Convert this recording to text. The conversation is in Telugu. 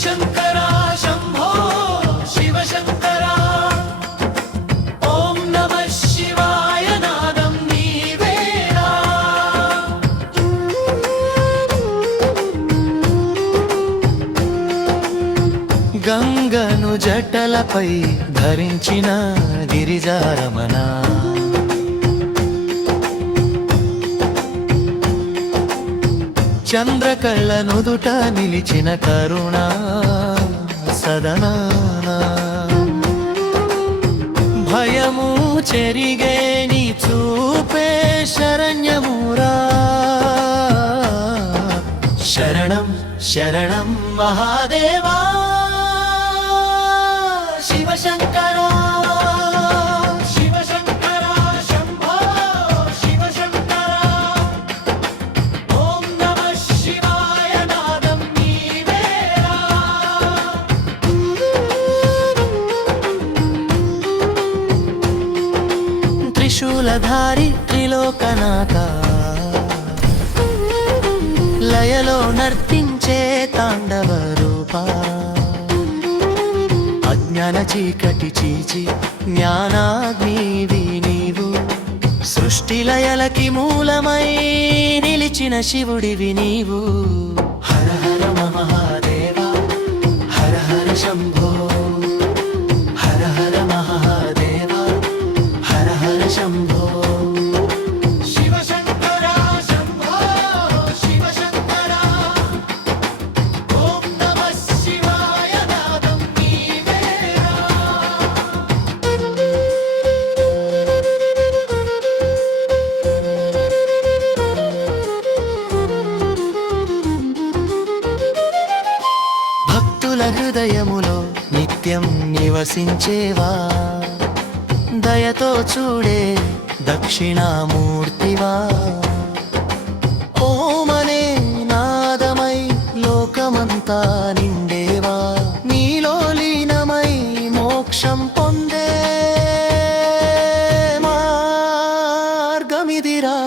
శివశంకర శంభో శివశంకర. ఓం నమ శివాయ నాదం నీవేరా గంగను జటలపై ధరించిన గిరిజారమణ. చంద్రకళ్ళ నుదుట నిలిచిన కరుణ సదనా భయము చెరిగే నీ చూపే శరణ్యమురా శరణం శరణం మహాదేవా. శివశంకర త్రిశూలధారి త్రిలోకనాథ. లయలో నర్తించే తాండవ రూపా. అజ్ఞాన చీకటి చీచి జ్ఞానాగ్నివి నీవు సృష్టి లయలకి మూలమై నిలిచిన శివుడివి నీవు హర హర మహాదేవ హర హర శంభో. భక్తుల హృదయములో నిత్యం నివసించేవా? దయతో చూడే దక్షిణామూర్తివా? ఓమనే నాదమై లోకమంతా నిండేవా? నీలో లీనమై మోక్షం పొందే మార్గమిదిరా.